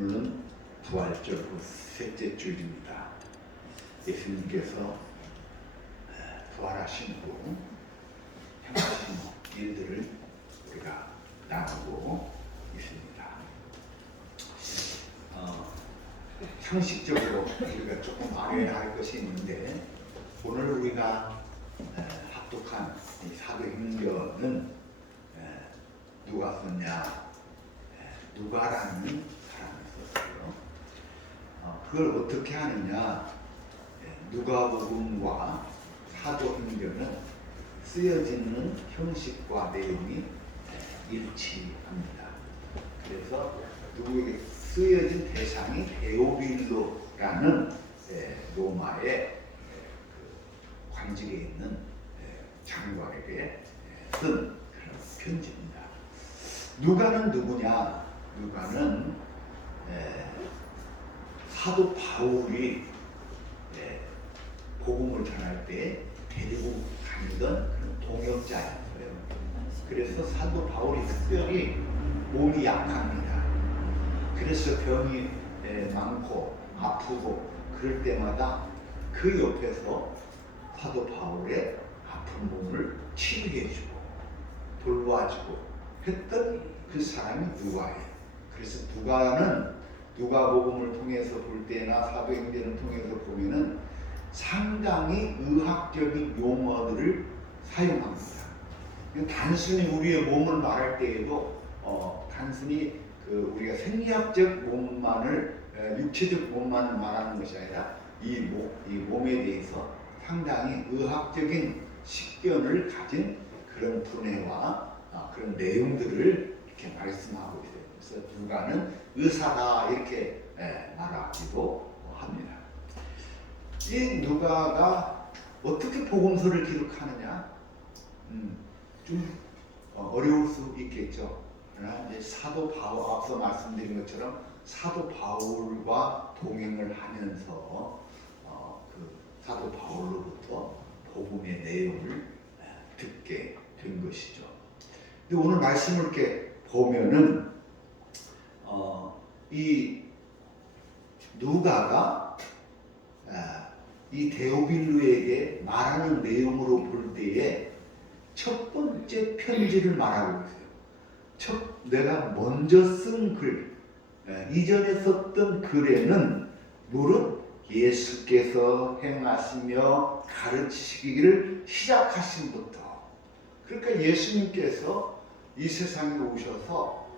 오늘은 부활절 후 셋째 주일입니다. 예수님께서 부활하신 후 행하신 일들을 우리가 나누고 있습니다. 상식적으로 우리가 조금 알아야 할 것이 있는데, 오늘 우리가 합독한 이 사도행전은 누가 썼냐? 누가라는 사람이 썼어요. 그걸 어떻게 하느냐? 누가복음과 사도행전은 쓰여지는 형식과 내용이 일치합니다. 그래서 누구에게 쓰여진 대상이 데오빌로라는 로마의 관직에 있는 장관에게 쓴 그런 편지입니다. 누가는 누구냐? 누가는 사도 바울이 복음을 전할 때 데리고 다니던 그런 동역자였어요. 그래서 사도 바울이 특별히 몸이 약합니다. 그래서 병이 많고 아프고 그럴 때마다 그 옆에서 사도 바울의 아픈 몸을 치료해주고 돌봐주고 했던 그 사람이 누가예요. 그래서 누가는 누가복음을 통해서 볼 때나 사도행전을 통해서 보면은 상당히 의학적인 용어들을 사용합니다. 단순히 우리의 몸을 말할 때에도 단순히 우리가 생리학적 몸만을 육체적 몸만을 말하는 것이 아니라 이 몸에 대해서 상당히 의학적인 식견을 가진 그런 분해와 그런 내용들을 이렇게 말씀하고 있어요. 그래서 누가는 의사다 이렇게 말하기도 합니다. 이 누가가 어떻게 복음서를 기록하느냐? 좀 어려울 수 있겠죠. 그러나 이제 사도 바울, 앞서 말씀드린 것처럼 사도 바울과 동행을 하면서 그 사도 바울로부터 복음의 내용을 듣게 된 것이죠. 근데 오늘 말씀을 이렇게 보면은 이 누가가 이 데오빌로에게 말하는 내용으로 볼 때에 첫 번째 편지를 말하고 있어요. 내가 먼저 쓴 글, 이전에 썼던 글에는 무릇 예수께서 행하시며 가르치시기를 시작하신부터, 그러니까 예수님께서 이 세상에 오셔서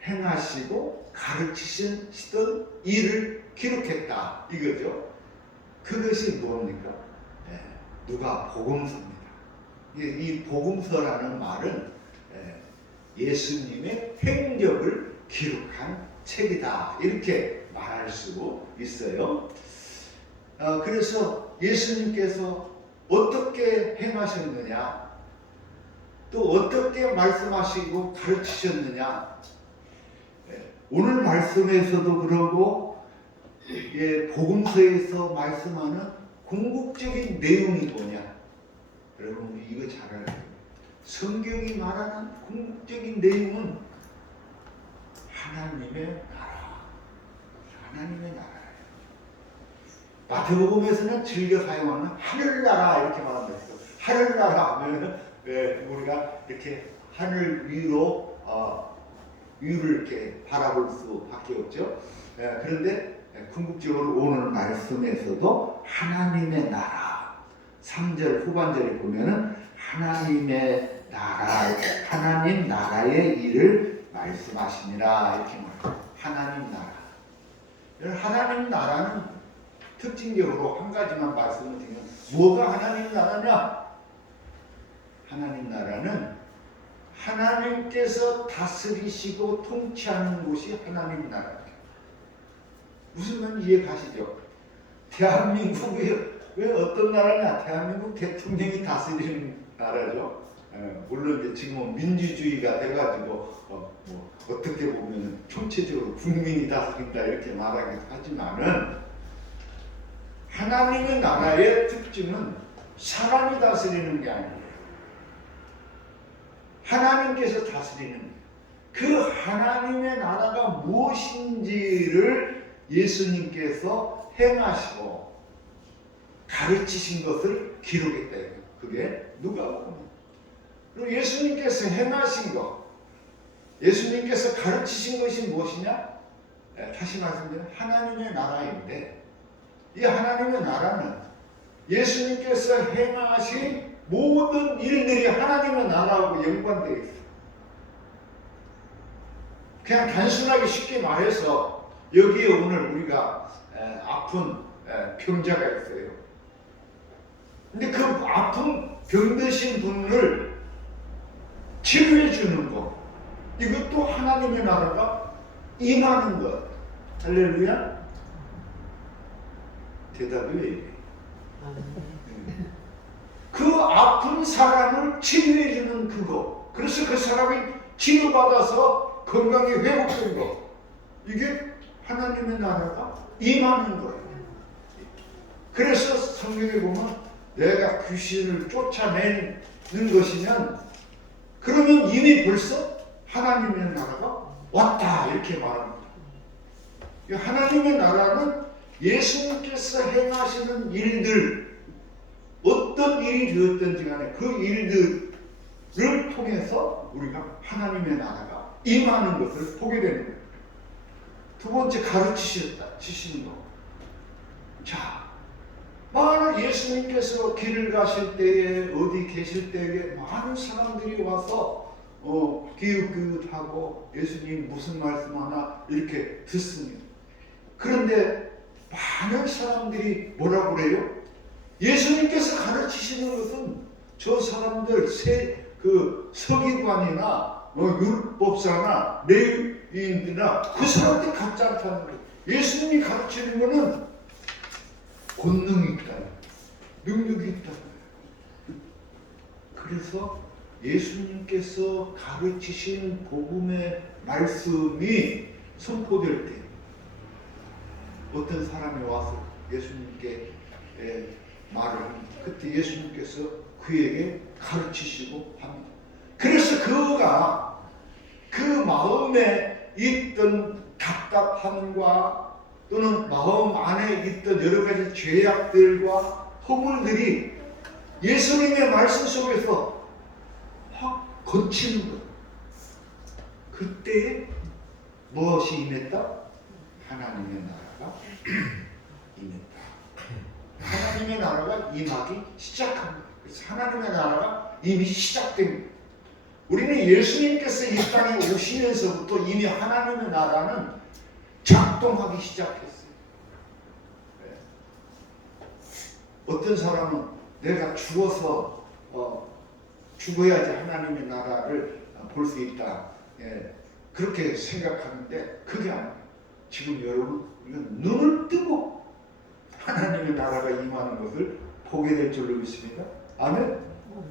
행하시고 가르치시던 일을 기록했다 이거죠. 그것이 뭡니까? 누가 복음서입니다. 이 복음서라는 말은 예수님의 행적을 기록한 책이다 이렇게 말할 수 있어요. 그래서 예수님께서 어떻게 행하셨느냐, 또 어떻게 말씀하시고 가르치셨느냐, 오늘 말씀에서도 그러고 복음서에서 말씀하는 궁극적인 내용이 뭐냐? 여러분 우리 이거 잘 알아야 돼요. 성경이 말하는 궁극적인 내용은 하나님의 나라, 하나님의 나라예요. 마태복음에서는 즐겨 사용하는 하늘나라 이렇게 말합니다. 하늘나라 하면 우리가 이렇게 하늘 위로 위를 이렇게 바라볼 수밖에 없죠. 그런데 궁극적으로 오늘 말씀에서도 하나님의 나라, 3절 후반절에 보면은 하나님의 나라, 하나님 나라의 일을 말씀하시니라 이렇게 말합니다. 하나님 나라. 하나님 나라는 특징적으로 한 가지만 말씀을 드리면, 뭐가 하나님 나라냐? 하나님 나라는 하나님께서 다스리시고 통치하는 곳이 하나님 나라입니다. 무슨 말인지 이해 가시죠? 대한민국이 왜 어떤 나라냐? 대한민국 대통령이 다스리는 나라죠. 물론 이제 지금은 민주주의가 돼가지고 어떻게 보면 총체적으로 국민이 다스린다 이렇게 말하기도 하지만은, 하나님의 나라의 특징은 사람이 다스리는 게 아니에요. 하나님께서 다스리는, 그 하나님의 나라가 무엇인지를 예수님께서 행하시고 가르치신 것을 기록했다. 그게 누가복음. 그리고 예수님께서 행하신 것, 예수님께서 가르치신 것이 무엇이냐? 다시 말씀드리면 하나님의 나라인데, 이 하나님의 나라는 예수님께서 행하신 모든 일들이 하나님의 나라하고 연관되어 있어요. 그냥 단순하게 쉽게 말해서 여기에 오늘 우리가 아픈 병자가 있어요. 근데 그 아픈 병드신 분을 치료해 주는 것, 이것도 하나님의 나라가 임하는 것. 할렐루야. 대답이 왜 이래? 그 아픈 사람을 치료해 주는 그거, 그래서 그 사람이 치료받아서 건강이 회복된 것, 이게 하나님의 나라가 임하는 거예요. 그래서 성경에 보면 내가 귀신을 쫓아내는 것이면 그러면 이미 벌써 하나님의 나라가 왔다 이렇게 말합니다. 하나님의 나라는 예수님께서 행하시는 일들, 어떤 일이 되었든지 간에 그 일들을 통해서 우리가 하나님의 나라가 임하는 것을 보게 되는 거예요. 두 번째, 가르치시는 것. 자, 많은 예수님께서 길을 가실 때에, 어디 계실 때에 많은 사람들이 와서 기웃기웃하고 예수님 무슨 말씀하나 이렇게 듣습니다. 그런데 많은 사람들이 뭐라고 그래요? 예수님께서 가르치시는 것은 저 사람들 서기관이나 율법사나 레위인들이나 그 사람들이 같지 않다는 거예요. 예수님이 가르치는 것은 권능이 있다, 능력이 있다. 그래서 예수님께서 가르치신 복음의 말씀이 선포될 때 어떤 사람이 와서 예수님께 말을 합니다. 그때 예수님께서 그에게 가르치시고 합니다. 그래서 그가 그 마음에 있던 답답함과 또는 마음 안에 있던 여러 가지 죄악들과 허물들이 예수님의 말씀 속에서 확 거치는 것. 그때에 무엇이 임했다? 하나님의 나라가 임했다. 하나님의 나라가 임하기 시작합니다. 그래서 하나님의 나라가 이미 시작됩니다. 우리는 예수님께서 이 땅에 오시면서부터 이미 하나님의 나라는 작동하기 시작했어요. 어떤 사람은 내가 죽어서 죽어야지 하나님의 나라를 볼 수 있다, 그렇게 생각하는데 그게 아니에요. 지금 여러분 눈을 뜨고 하나님의 나라가 임하는 것을 보게 될 줄로 믿습니다. 아멘?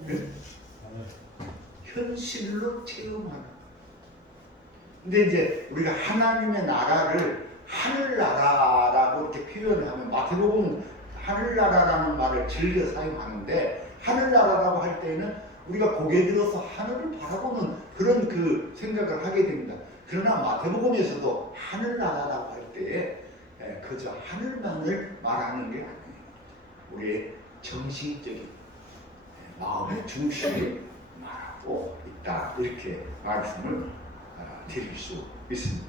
네? 현실로 체험하는. 근데 이제 우리가 하나님의 나라를 하늘나라라고 이렇게 표현하면 마태복음은 하늘나라라는 말을 즐겨 사용하는데, 하늘나라라고 할 때에는 우리가 고개 들어서 하늘을 바라보는 그런 그 생각을 하게 됩니다. 그러나 마태복음에서도 하늘나라라고 할 때에 그저 하늘만을 말하는 게 아니에요. 우리의 정신적인 마음의 중심을 말하고 있다, 이렇게 말씀을 드릴 수 있습니다.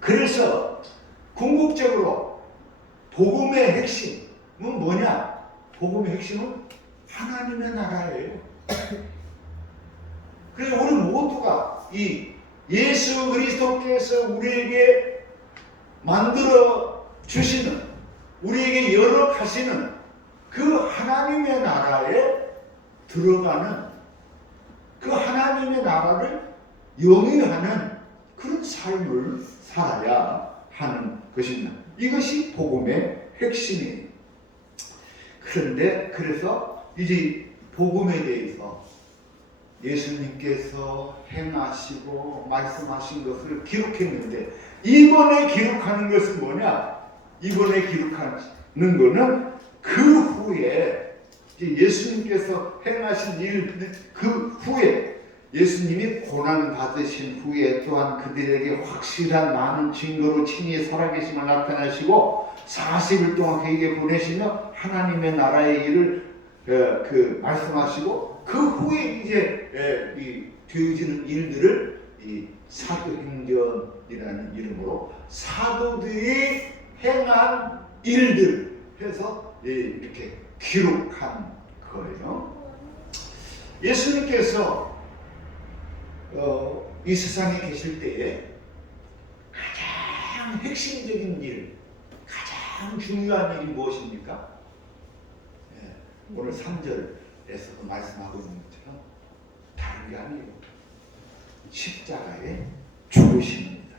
그래서 궁극적으로 복음의 핵심은 뭐냐? 복음의 핵심은 하나님의 나라예요. 그래서 우리 모두가 이 예수 그리스도께서 우리에게 만들어 주시는, 우리에게 열어가시는 그 하나님의 나라에 들어가는, 그 하나님의 나라를 영위하는 그런 삶을 살아야 하는 것입니다. 이것이 복음의 핵심이에요. 그런데 그래서 이제 복음에 대해서 예수님께서 행하시고 말씀하신 것을 기록했는데, 이번에 기록하는 것은 뭐냐? 이번에 기록하는 것은 그 후에 예수님께서 행하신 일 그 후에 예수님이 고난 받으신 후에 또한 그들에게 확실한 많은 증거로 친히 살아계심을 나타내시고 40일 동안 그에게 보내시며 하나님의 나라의 일을 말씀하시고 그 후에 이제 이 되어지는 일들을 이 사도행전이라는 이름으로 사도들이 행한 일들 해서 이렇게 기록한 거예요. 예수님께서 이 세상에 계실 때에 가장 핵심적인 일, 가장 중요한 일이 무엇입니까? 오늘 3절에서도 말씀하고 있는 것처럼 다른 게 아니에요. 십자가의 죽으심입니다.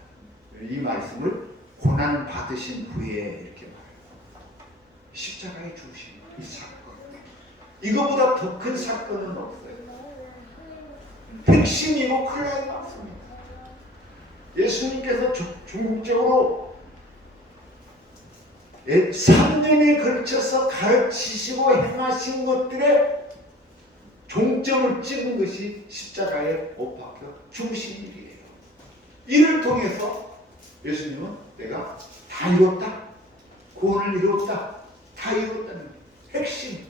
이 말씀을 고난 받으신 후에 이렇게 말해요. 십자가의 죽으심, 이 사건. 이거보다 더 큰 사건은 없어요. 핵심이고 클라이막스입니다. 예수님께서 중국적으로 3년에 걸쳐서 가르치시고 행하신 것들의 종점을 찍은 것이 십자가에 못 박혀 죽으신 일이에요. 이를 통해서 예수님은 내가 다 이뤘다, 구원을 이뤘다, 다 이뤘다는 핵심.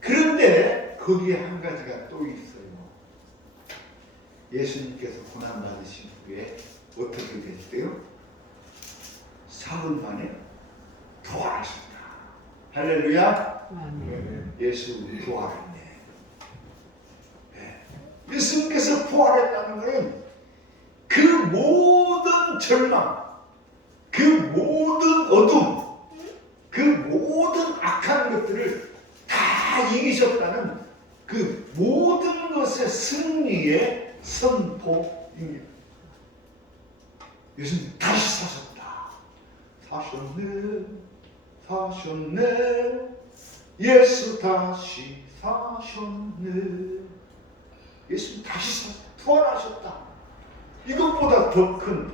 그런데 거기에 한 가지가 또 있어요. 예수님께서 고난 받으신 후에 어떻게 됐어요? 사흘 만에 부활하셨다. 할렐루야. 예수 부활했네. 예수님께서 부활했다는 것은 그 모든 절망, 그 모든 어둠, 그 모든 악한 것들을 다 이기셨다는 그 모든 것의 승리의 선포입니다. 예수님 다시 사셨다. 사셨네, 사셨네, 예수 다시 사셨네. 예수님 다시 사셨다. 부활하셨다. 이것보다 더 큰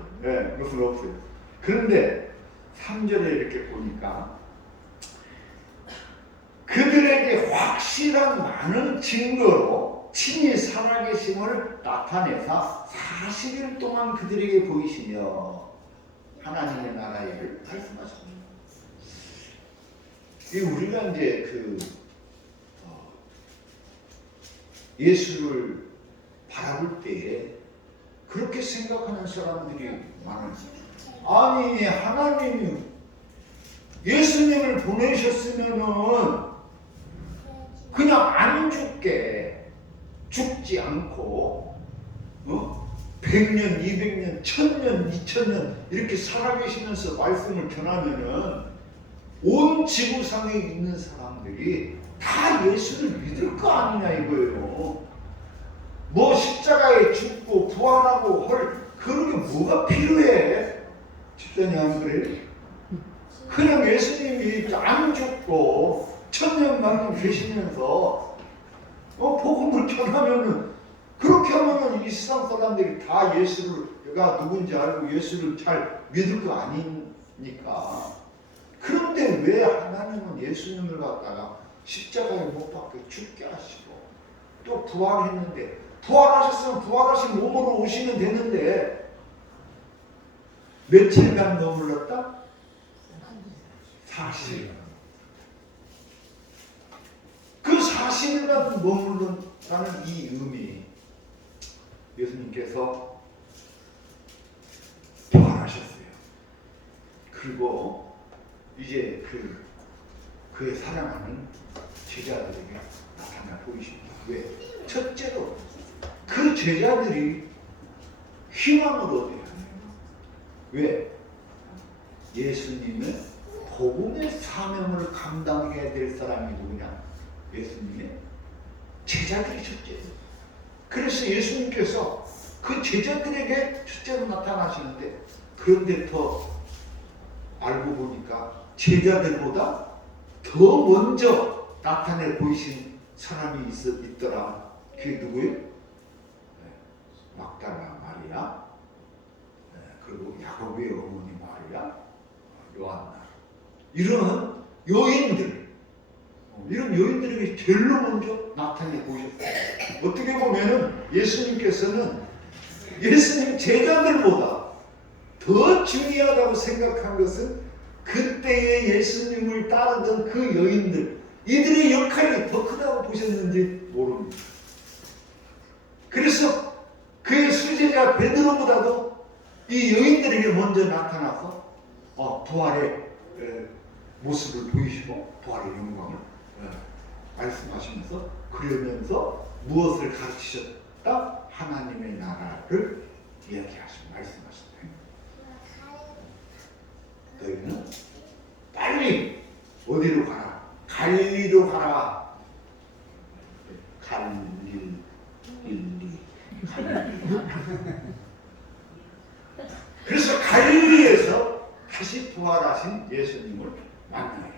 것은 없어요. 그런데 3절에 이렇게 보니까 그들에게 확실한 많은 증거로 친히 살아계심을 나타내사 40일 동안 그들에게 보이시며 하나님의 나라의 일을 말씀하십니다. 우리가 이제 예수를 바라볼 때에 그렇게 생각하는 사람들이 많아요. 아니, 하나님이 예수님을 보내셨으면은 그냥 안 죽지 않고 100년, 200년, 1000년, 2000년 이렇게 살아계시면서 말씀을 전하면은 온 지구상에 있는 사람들이 다 예수를 믿을 거 아니냐 이거예요. 뭐 십자가에 죽고 부활하고 그런 게 뭐가 필요해? 집사님 안 그래요? 그냥 예수님이 안 죽고 천년만년 계시면서 복음을 전하면은 그렇게 하면은 이 세상 사람들이 다 예수가 누군지 알고 예수를 잘 믿을 거 아니니까. 그런데 왜 하나님은 예수님을 갖다가 십자가에 못 박혀 죽게 하시고 또 부활했는데, 부활하셨으면 부활하신 몸으로 오시면 되는데 며칠간 머물렀다? 40일. 그 40일간 머물렀다는 이 의미, 예수님께서 부활하셨어요. 그리고 이제 그의 사랑하는 제자들에게 나타나 보이십니다. 왜? 첫째로 그 제자들이 희망을 얻어야 해요. 왜? 예수님의 복음의 사명을 감당해야 될 사람이 누구냐? 예수님의 제자들이 첫째예요. 그래서 예수님께서 그 제자들에게 첫째로 나타나시는데, 그런데 더 알고 보니까 제자들보다 더 먼저 나타내 보이신 사람이 있더라. 그게 누구예요? 막달라 마리아, 그리고 야곱의 어머니 마리아, 요한나. 이런 여인들에게 제자들이 제일 먼저 나타내 보셨어요. 어떻게 보면은 예수님께서는 예수님 제자들보다 더 중요하다고 생각한 것은 그때의 예수님을 따르던 그 여인들, 이들의 역할이 더 크다고 보셨는지 모릅니다. 그래서 그의 수제자 베드로보다도 이 여인들에게 먼저 나타나서 부활의 모습을 보이시고 부활의 영광을 말씀하시면서 그러면서 무엇을 가르치셨다? 하나님의 나라를 이야기하시고 말씀하셨다. 너희는 빨리 어디로 가라? 갈릴리로 가라. 갈릴리. 그래서 갈릴리에서 다시 부활하신 예수님을 만나라.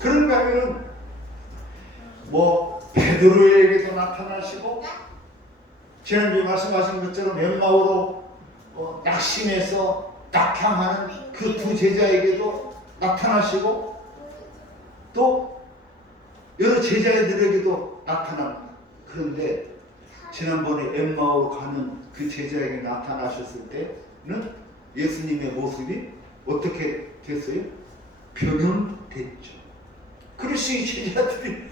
그런가 하면은 베드로에게도 나타나시고 지난주에 말씀하신 것처럼 엠마오로 낙심해서 낙향하는 그 두 제자에게도 나타나시고 또 여러 제자들에게도 나타납니다. 그런데 지난번에 엠마오로 가는 그 제자에게 나타나셨을 때는 예수님의 모습이 어떻게 됐어요? 변형됐죠. 그래서 이 제자들이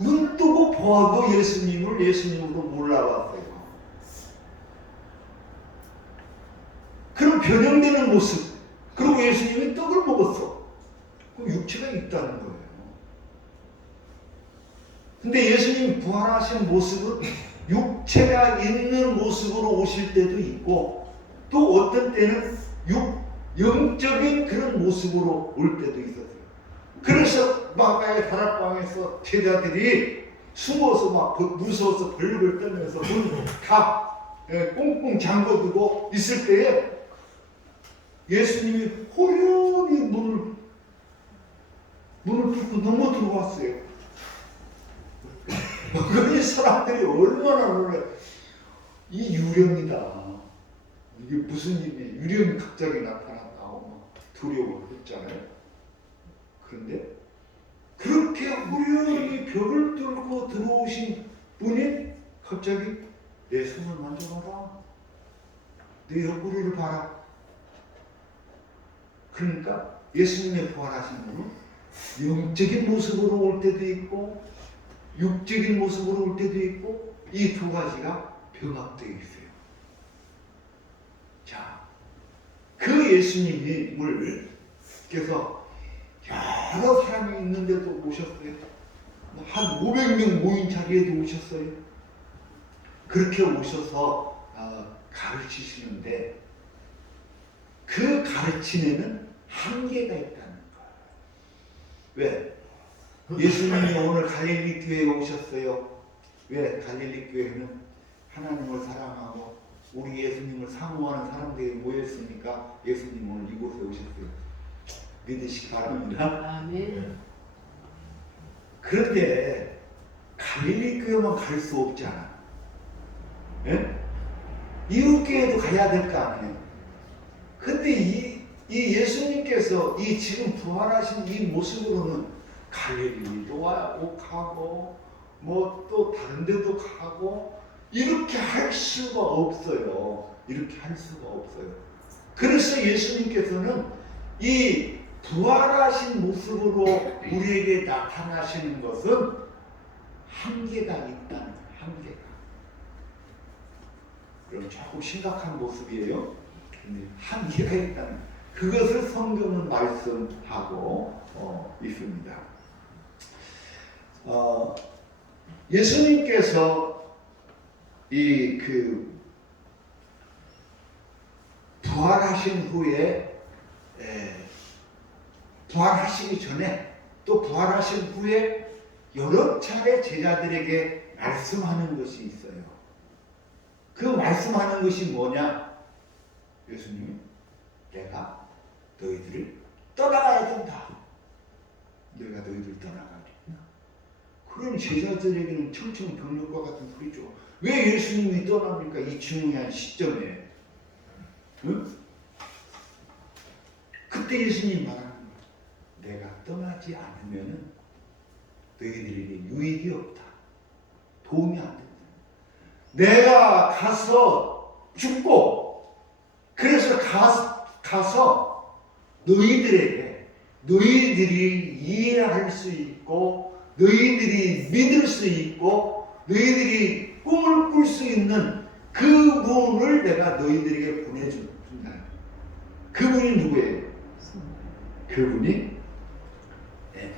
눈 뜨고 보아도 예수님을 예수님으로 몰라봤어요. 그런 변형되는 모습. 그리고 예수님이 떡을 먹었어. 그럼 육체가 있다는 거예요. 근데 예수님 부활하신 모습은 육체가 있는 모습으로 오실 때도 있고 또 어떤 때는 영적인 그런 모습으로 올 때도 있었어요. 그래서 마가의 다락방에서 제자들이 숨어서 막 무서워서 벌벌 떨면서 문 다 꽁꽁 잠궈두고 있을 때에 예수님이 호련히 문을 뚫고 넘어 들어왔어요. 그 사람들이 얼마나 놀래. 이 유령이다. 이게 무슨 일이야. 유령이 갑자기 나타났다고 두려워했잖아요. 그런데 그렇게 호련히 벽을 뚫고 들어오신 분이 갑자기 내 손을 만져봐라. 내 옆구리를 봐라. 그러니까 예수님의 부활하신 분은 영적인 모습으로 올 때도 있고 육적인 모습으로 올 때도 있고 이 두 가지가 병합되어 있어요. 자, 그 예수님을 그래서 여러 사람이 있는데도 오셨어요. 한 500명 모인 자리에도 오셨어요. 그렇게 오셔서 가르치시는데 그 가르침에는 한계가 있다는 거예요. 왜? 예수님이 오늘 갈릴리 교회에 오셨어요. 왜? 갈릴리 교회는 하나님을 사랑하고 우리 예수님을 사모하는 사람들이 모였으니까 예수님 오늘 이곳에 오셨어요. 믿으시기 바랍니다. 아멘. 그런데 갈릴리 교회만 갈 수 없지 않아. 예? 이웃 교회도 가야 될 거 아니에요. 근데 이 예수님께서 이 지금 부활하신 이 모습으로는 갈릴리도 가고 또 다른 데도 가고 이렇게 할 수가 없어요. 이렇게 할 수가 없어요. 그래서 예수님께서는 이 부활하신 모습으로 우리에게 나타나시는 것은 한계가 있다는 거예요. 한계가. 그럼 조금 심각한 모습이에요. 근데 한계가 있다는 그것을 성경은 말씀하고 있습니다. 예수님께서 부활하신 후에 부활하시기 전에 또 부활하신 후에 여러 차례 제자들에게 말씀하는 것이 있어요. 그 말씀하는 것이 뭐냐? 예수님이 내가 너희들을 떠나가야 된다. 내가 너희들을 떠나가야 된다. 그럼 제자들에게는 청천벽력과 같은 소리죠. 왜 예수님이 떠납니까? 이 중요한 시점에. 응? 그때 예수님이 말하는 거예요. 내가 떠나지 않으면 너희들에게 유익이 없다. 도움이 안 된다. 내가 가서 죽고 그래서 가서 너희들이 이해할 수 있고 너희들이 믿을 수 있고 너희들이 꿈을 꿀 수 있는 그분을 내가 너희들에게 보내준다. 그분이 누구예요? 그분이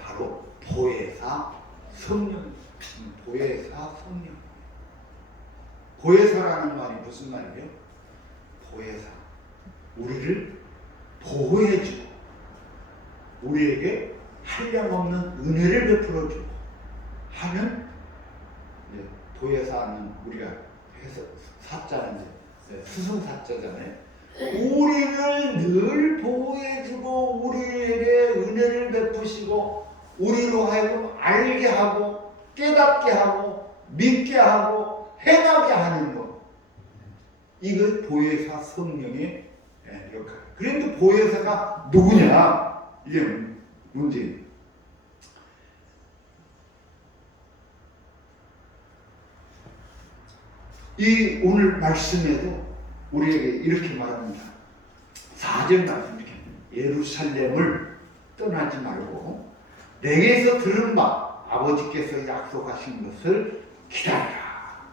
바로 보혜사 성령. 보혜사 성령. 보혜사라는 말이 무슨 말이에요? 보혜사. 우리를 보호해주고 우리에게 한량없는 은혜를 베풀어주고 하는 보혜사는 우리가 해서 사자는 스승사자잖아요. 우리를 늘 보호해주고 우리에게 은혜를 베푸시고 우리로 하여금 알게 하고 깨닫게 하고 믿게 하고 행하게 하는 것. 이거 보혜사 성령의 역할. 그런데 보혜사가 누구냐? 이게 문제예요. 이 오늘 말씀에도 우리에게 이렇게 말합니다. 4절 말씀 이렇게 예루살렘을 떠나지 말고 내게서 들은 바 아버지께서 약속하신 것을 기다리라.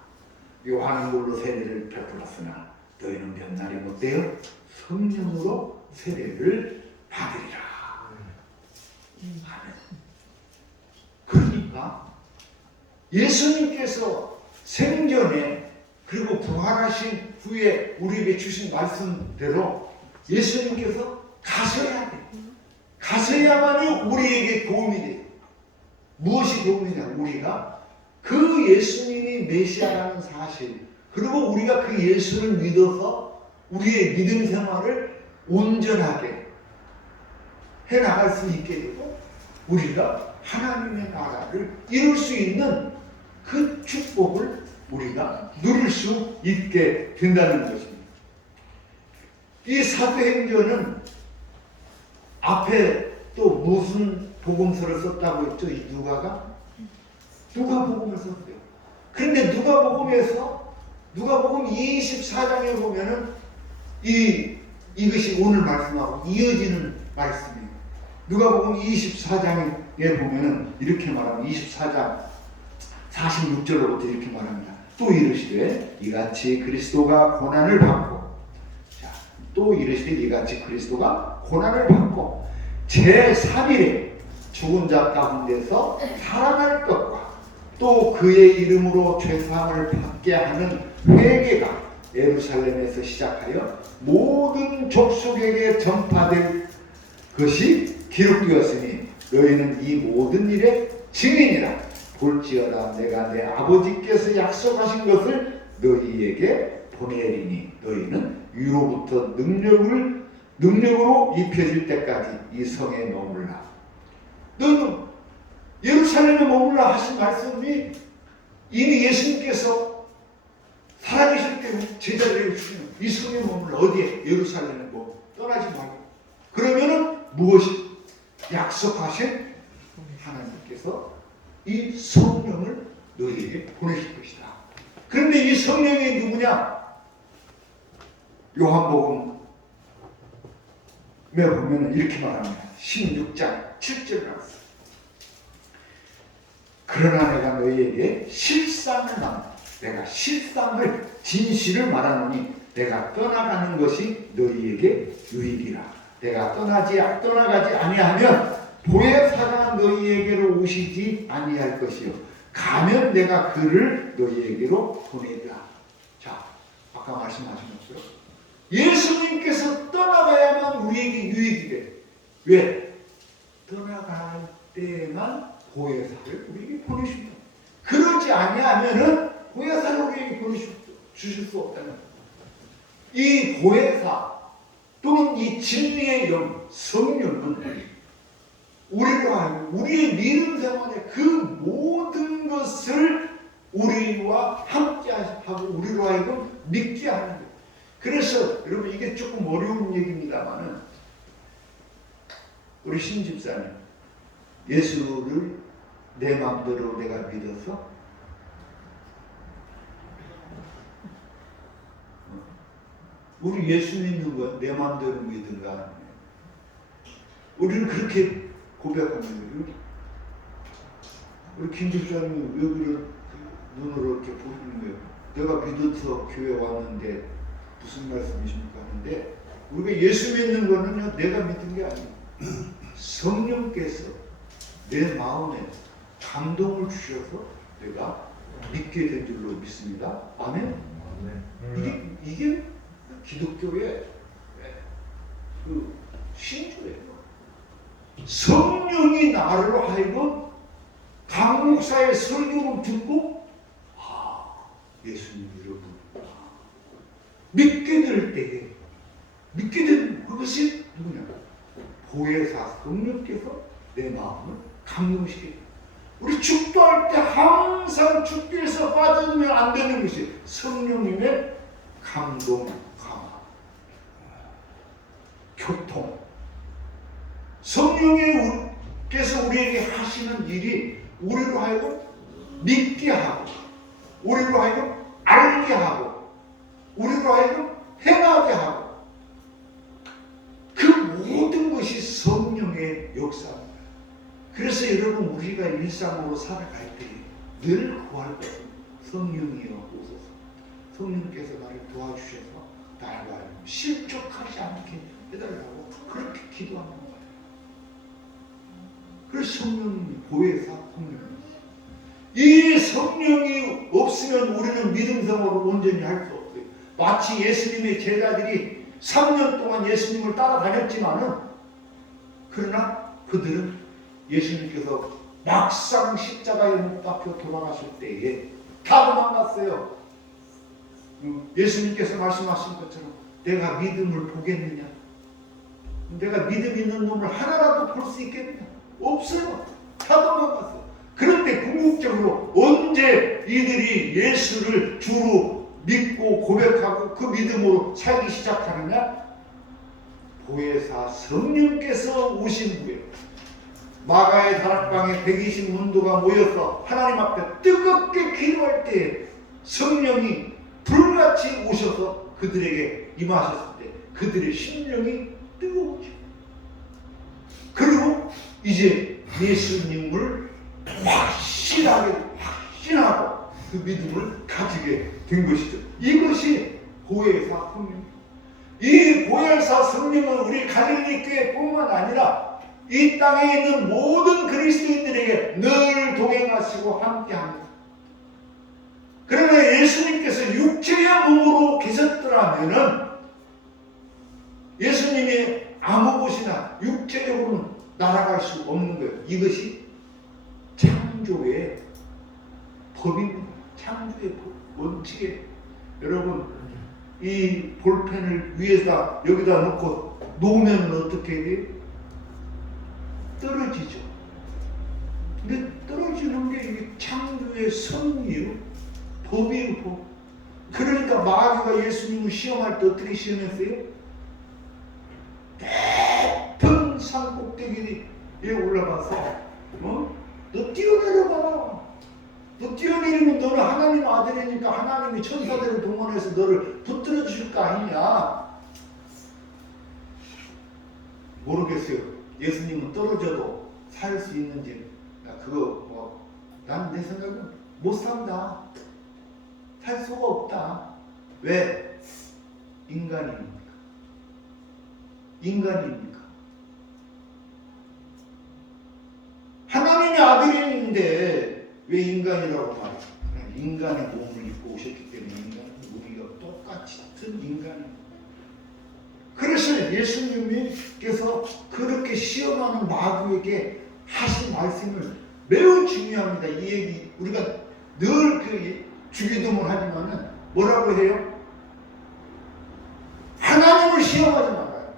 요한은 물로 세례를 베풀었으나 너희는 몇 날이 못되어 성령으로 세례를 받으리라. 아멘. 그러니까 예수님께서 생전에 그리고 부활하신 후에 우리에게 주신 말씀대로 예수님께서 가셔야 돼. 가셔야만이 우리에게 도움이 돼요. 무엇이 도움이 되냐? 우리가 그 예수님이 메시아라는 사실, 그리고 우리가 그 예수를 믿어서 우리의 믿음 생활을 온전하게 해나갈 수 있게 되고 우리가 하나님의 나라를 이룰 수 있는 그 축복을 우리가 누릴 수 있게 된다는 것입니다. 이 사도행전은 앞에 또 무슨 복음서를 썼다고 했죠? 이 누가가? 누가복음을 썼어요. 그런데 누가복음 24장에 보면은 이것이 오늘 말씀하고 이어지는 말씀이에요. 누가복음 24장에 보면은 이렇게 말합니다. 24장 46절로부터 이렇게 말합니다. 또 이르시되 이같이 그리스도가 고난을 받고, 자, 또 이르시되 이같이 그리스도가 고난을 받고 제3일에 죽은 자 가운데서 살아날 것과 또 그의 이름으로 죄사함을 받게 하는 회개가 예루살렘에서 시작하여 모든 족속에게 전파될 것이 기록되었으니 너희는 이 모든 일의 증인이라. 볼지어다 내가 내 아버지께서 약속하신 것을 너희에게 보내리니 너희는 위로부터 능력으로 입혀질 때까지 이 성에 머물라. 너는 예루살렘에 머물라 하신 말씀이 이미 예수님께서 살아계실 때 제자들에게 주시는 이 성에 머물라. 어디에? 예루살렘에 떠나지 말고. 그러면은 무엇이? 약속하신 하나님께서 이 성령을 너희에게 보내실 것이다. 그런데 이 성령이 누구냐? 요한복음에 보면 이렇게 말합니다. 16장 7절 말씀. 그러나 내가 너희에게 내가 실상을 진실을 말하노니 내가 떠나가는 것이 너희에게 유익이라. 내가 떠나가지 아니하면 보혜사가 너희에게로 오시지 아니할 것이요 가면 내가 그를 너희에게로 보내리라. 자, 아까 말씀하신 것처럼 예수님께서 떠나가야만 우리에게 유익이 돼. 왜? 떠나갈 때만 보혜사를 우리에게 보내십니다. 그러지 아니하면은 보혜사를 우리에게 주실 수 없다는 거예요. 이 보혜사 또는 이 진리의 영 성령은 우리의 믿음 생활에 그 모든 것을 우리와 함께 하고 우리로 하여금 믿게 하는 거예요. 그래서 여러분 이게 조금 어려운 얘기입니다만은 우리 신집사님 예수를 내 마음대로 내가 믿어서 우리 예수 믿는 건 내 마음대로 믿은가? 우리는 그렇게 고백합니다. 우리 김 집사님이 왜 그런 눈으로 이렇게 보시는 거예요? 내가 믿어서 교회 왔는데 무슨 말씀이십니까? 하는데 우리가 예수 믿는 거는요, 내가 믿은 게 아니에요. 성령께서 내 마음에 감동을 주셔서 내가 믿게 된 줄로 믿습니다. 아멘? 이게 기독교의 그 신조예요. 성령이 나를 하여금 강 목사의 설교를 듣고 예수님 여러분 믿게 될 때에 믿게 된 그것이 누구냐? 보혜사 성령께서 내 마음을 감동시켜요. 우리 축도할 때 항상 축도에서 빠져들면 안 되는 것이 성령님의 감동, 감화, 교통. 성령께서 우리에게 하시는 일이 우리로 하여금 믿게 하고, 우리로 하여금 알게 하고, 우리로 하여금 행하게 하고, 그 모든 것이 성령의 역사입니다. 그래서 여러분 우리가 일상으로 살아갈 때 늘 구할 것은 성령이여 오소서. 성령께서 나를 도와주셔서 나를 실족하지 않게 해달라고 그렇게 기도하는 거예요. 그래서 성령이 보혜사 성령. 이 성령이 없으면 우리는 믿음생활을 온전히 할 수 없어요. 마치 예수님의 제자들이 3년 동안 예수님을 따라다녔지만은 그러나 그들은 예수님께서 막상 십자가에 못 박혀 돌아가실 때에 다 도망갔어요. 예수님께서 말씀하신 것처럼 내가 믿음을 보겠느냐? 내가 믿음 있는 놈을 하나라도 볼 수 있겠느냐? 없어요. 다 도망갔어요. 그런데 궁극적으로 언제 이들이 예수를 주로 믿고 고백하고 그 믿음으로 살기 시작하느냐? 보혜사 성령께서 오신 후에 마가의 다락방에 120문도가 모여서 하나님 앞에 뜨겁게 기도할 때 성령이 불같이 오셔서 그들에게 임하셨을 때 그들의 심령이 뜨거워져. 그리고 이제 예수님을 확신하고 그 믿음을 가지게 된 것이죠. 이것이 보혜사 성령. 이 보혜사 성령은 우리 갈릴리 교회뿐만 아니라 이 땅에 있는 모든 그리스도인들에게 늘 동행하시고 함께합니다. 그러나 예수님께서 육체의 몸으로 계셨더라면은 예수님이 아무 곳이나 육체적으로는 날아갈 수 없는 거예요. 이것이 창조의 법입니다. 창조의 원칙에 여러분 이 볼펜을 위에다 여기다 놓고 놓으면 어떻게 해요? 떨어지죠. 근데 떨어지는 게 이게 창조의 섭리요, 법이에요, 법. 그러니까 마귀가 예수님을 시험할 때 어떻게 시험했어요? 높은 산 꼭대기에 올라가서 너 뛰어내려봐. 너 뛰어내리면 너는 하나님 아들이니까 하나님이 천사들을 동원해서 너를 붙들어 주실 거 아니냐. 모르겠어요. 예수님은 떨어져도 살 수 있는지. 그거 난 내 생각은 못 산다. 살 수가 없다. 왜? 인간이니까. 인간이니까. 하나님의 아들인데 왜 인간이라고 말해요? 인간의 몸을 입고 오셨기 때문에 우리가 똑같은 인간입니다. 그래서 예수님께서 그렇게 시험하는 마귀에게 하신 말씀을 매우 중요합니다. 이 얘기 우리가 늘 그 주기도문 하지만은 뭐라고 해요? 하나님을 시험하지 말아요.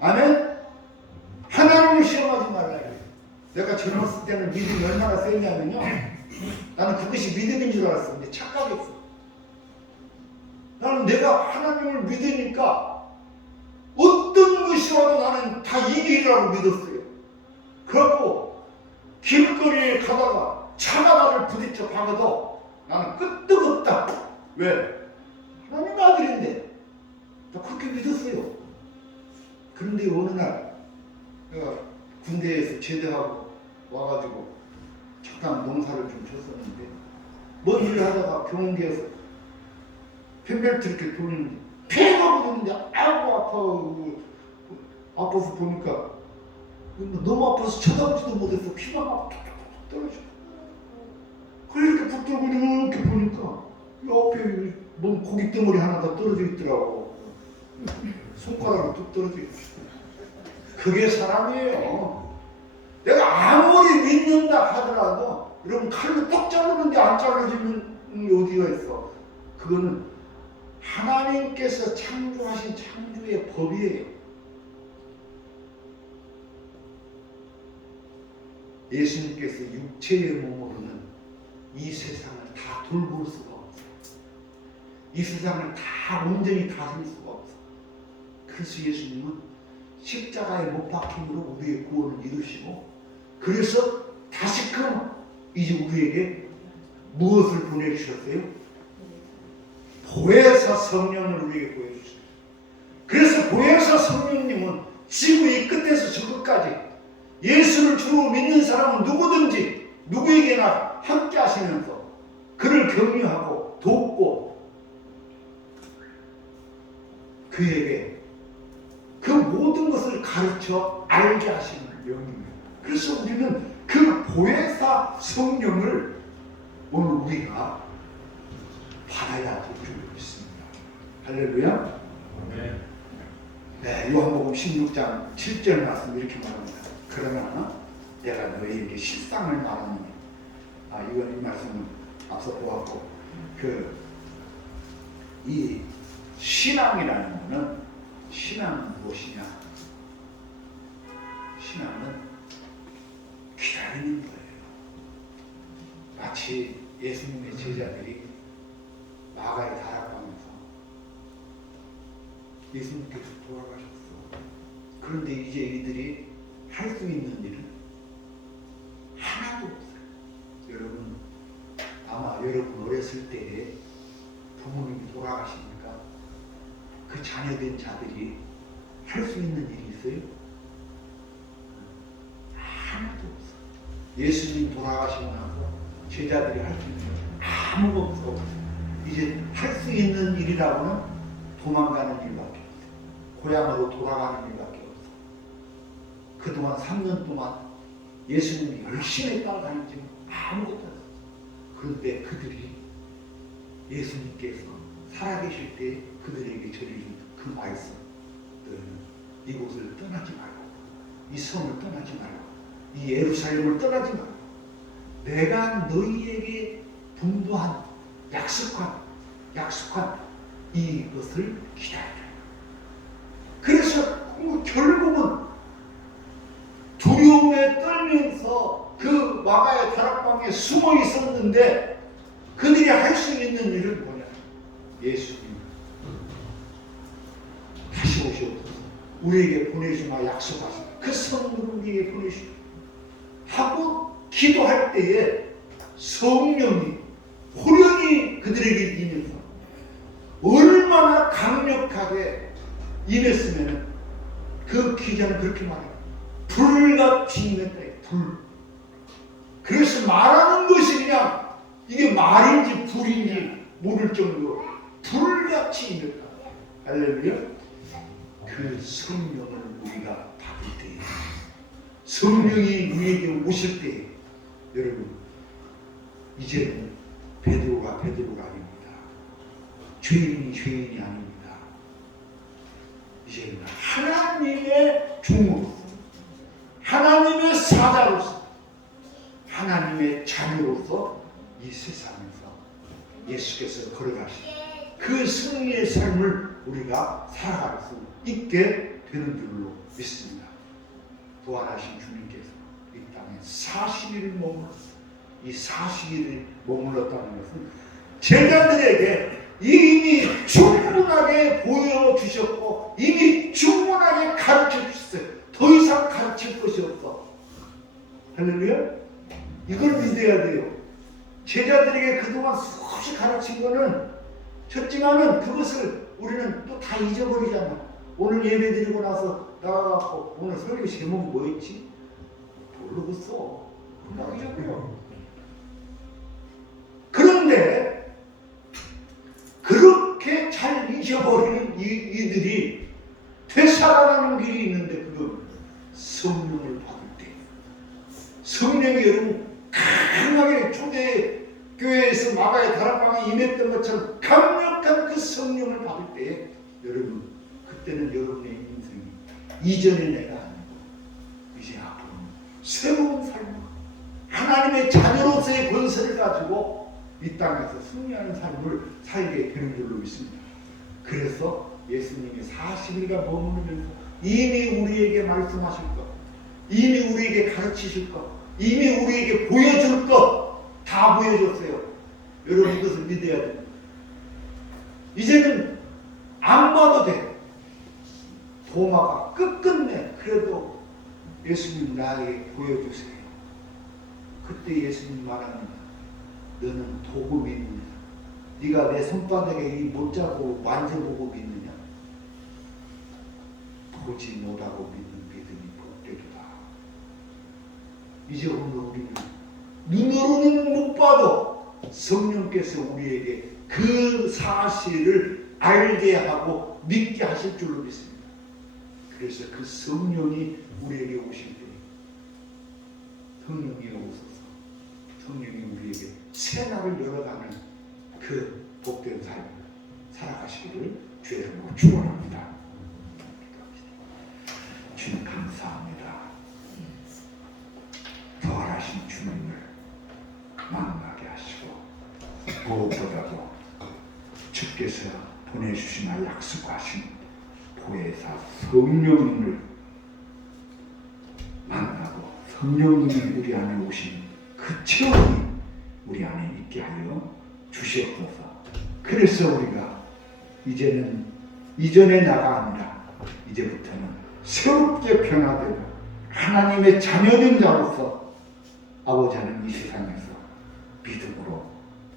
아멘? 하나님을 시험하지 말아요. 내가 젊었을 때는 믿음이 얼마나 세냐면요, 나는 그것이 믿음인 줄 알았었는데 착각했어. 나는 내가 하나님을 믿으니까 어떤 것이 와도 나는 다 이기리라고 믿었어요. 그래갖고 길거리에 가다가 차가 나를 부딪혀 박아도 나는 끄떡없다. 왜? 하나님의 아들인데. 나 그렇게 믿었어요. 그런데 어느 날 내가 군대에서 제대하고 와가지고 잠깐 농사를 좀 쳤었는데 뭔 일을 하다가 병원에서 펜벨트 이렇게 돌리는데 폐가 부르는데 아이고 아파서 보니까 너무 아파서 쳐다보지도 못했어. 피가 막 툭툭툭 떨어져. 그래 이렇게 붙들고 이렇게 보니까 옆에 뭔 고기 덩어리 하나 더 떨어져 있더라고. 손가락으로 뚝 떨어져 있어. 그게 사람이에요. 내가 아무리 믿는다 하더라도 여러분 칼로 딱 자르는데 안 잘라지는 어디가 있어. 그거는 하나님께서 창조하신 창조의 법이에요. 예수님께서 육체의 몸으로는 이 세상을 다 돌볼 수가 없어요. 이 세상을 다 온전히 다스릴 수가 없어요. 그래서 예수님은 십자가에 못 박힘으로 우리의 구원을 이루시고 그래서 다시금 이제 우리에게 무엇을 보내주셨어요? 보혜사 성령을 우리에게 보여주셨어요. 그래서 보혜사 성령님은 지구 이 끝에서 저 끝까지 예수를 주로 믿는 사람은 누구든지 누구에게나 함께 하시면서 그를 격려하고 돕고 그에게 그 모든 것을 가르쳐 알게 하시는 영입니다. 그래서 우리는 그 보혜사 성령을 오늘 우리가 받아야 될 줄 믿습니다. 할렐루야. 네, 요한복음 16장 7절 말씀 이렇게 말합니다. 그러나 내가 너희에게 실상을 말하느니 이건 이 말씀은 앞서 보았고 이 신앙이라는 것은 신앙은 무엇이냐? 신앙은 기다리는 거예요. 마치 예수님의 제자들이 마가의 다락방에서 예수님께서 돌아가셨어. 그런데 이제 이들이 할 수 있는 일은 하나도 없어요. 여러분 아마 여러분 어렸을 때에 부모님이 돌아가시니까 그 자녀된 자들이 할 수 있는 일이 있어요? 하나도 없어요. 예수님 돌아가시고 나서 제자들이 할 수 있는 일이 아무것도 없어요. 이제 할 수 있는 일이라고는 도망가는 일밖에 없어요. 고향으로 돌아가는 일밖에 없어요. 그동안 3년 동안 예수님이 열심히 따라다니지만 아무것도 없어요. 그런데 그들이 예수님께서 살아계실 때 그들에게 전해준 그 말씀, 이곳을 떠나지 말고, 이 성을 떠나지 말고, 이 예루살렘을 떠나지 말고, 내가 너희에게 분부한 약속한 이것을 기다리라. 그래서 결국은 두려움에 떨면서 그 마가의 다락방에 숨어 있었는데 그들이 할 수 있는 일은 뭐냐? 예수님 다시 오셔서 우리에게 보내주마 약속하신 그 성령을 우리에게 보내주시고 하고 기도할 때에 성령이 호련히 그들에게 임해서 얼마나 강력하게 임했으면 그 기자는 그렇게 말해요. 불같이 임했다. 불. 그래서 말하는 것이 그냥 이게 말인지 불인지 모를 정도로 불같이 임했다. 할렐루야. 그 성령을 우리가 받을 때에 성령이 우리에게 오실 때에 여러분 이제는 베드로가 아닙니다. 죄인이 아닙니다. 이제는 하나님의 종으로서 하나님의 사자로서 하나님의 자녀로서 이 세상에서 예수께서 걸어가신 그 승리의 삶을 우리가 살아갈 수 있게 되는 줄로 믿습니다. 부활하신 주님께서 이 땅에 40일을 머물렀어요. 이 40일을 머물렀다는 것은 제자들에게 이미 충분하게 보여주셨고 이미 충분하게 가르쳐 주셨어요. 더 이상 가르칠 것이 없어. 할렐루야. 이걸 믿어야 돼요. 제자들에게 그동안 수없이 가르친 거는 쳤지만은 그것을 우리는 또 다 잊어버리잖아. 오늘 예배 드리고 나서 나가갖고 오늘 설교 제목이 뭐였지? 모르겠어. 금방 잊어버려. 그런데 그렇게 잘 잊어버리는 이들이 되살아나는 길이 있는데 그건 성령을 받을 때. 성령이 여러분 강하게 초대교회에서 마가의 다락방에 임했던 것처럼 강력한 그 성령을 받을 때 여러분 그때는 여러분의 인생이 이전의 내가 아니고 이제 앞으로 새로운 삶을 하나님의 자녀로서의 권세를 가지고 이 땅에서 승리하는 삶을 살게 되는 줄로 믿습니다. 그래서 예수님이 40일간 머무르면서 이미 우리에게 말씀하실 것, 이미 우리에게 가르치실 것, 이미 우리에게 보여줄 것 다 보여줬어요. 여러분 이것을 믿어야 됩니다. 이제는 안 봐도 돼. 도마가 끝끝내 그래도 예수님 나에게 보여주세요. 그때 예수님 말합니다. 너는 보고 믿느냐? 네가 내 손바닥에 이 못자고 만져보고 믿느냐? 보지 못하고 믿는 믿음이 복되도다. 이제 오늘 우리는 눈으로는 못 봐도 성령께서 우리에게 그 사실을 알게 하고 믿게 하실 줄로 믿습니다. 그래서 그 성령이 우리에게 오실 때 성령이 오셔서 성령이 우리에게 새날을 열어가는 그 복된 삶을 살아가시기를 주의 이름으로 축원합니다. 주님 감사합니다. 부활하신 주님을 만나게 하시고 무엇보다도 주께서 보내주시나 약속하신 보혜사 성령님을 만나고 성령님이 우리 안에 오신 그 체험이 우리 안에 있게 하여 주시옵소서. 그래서 우리가 이제는 이전의 나가 아니라 이제부터는 새롭게 변화되고 하나님의 자녀된 자로서 아버지 하나님 이 세상에서 믿음으로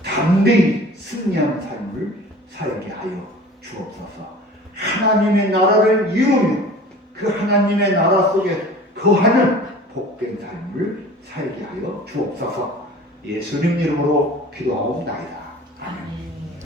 담대히 승리하는 삶을 살게 하여 주옵소서. 하나님의 나라를 이루며 그 하나님의 나라 속에 거하는 복된 삶을 살게 하여 주옵소서. 예수님 이름으로 기도하옵나이다. 아멘.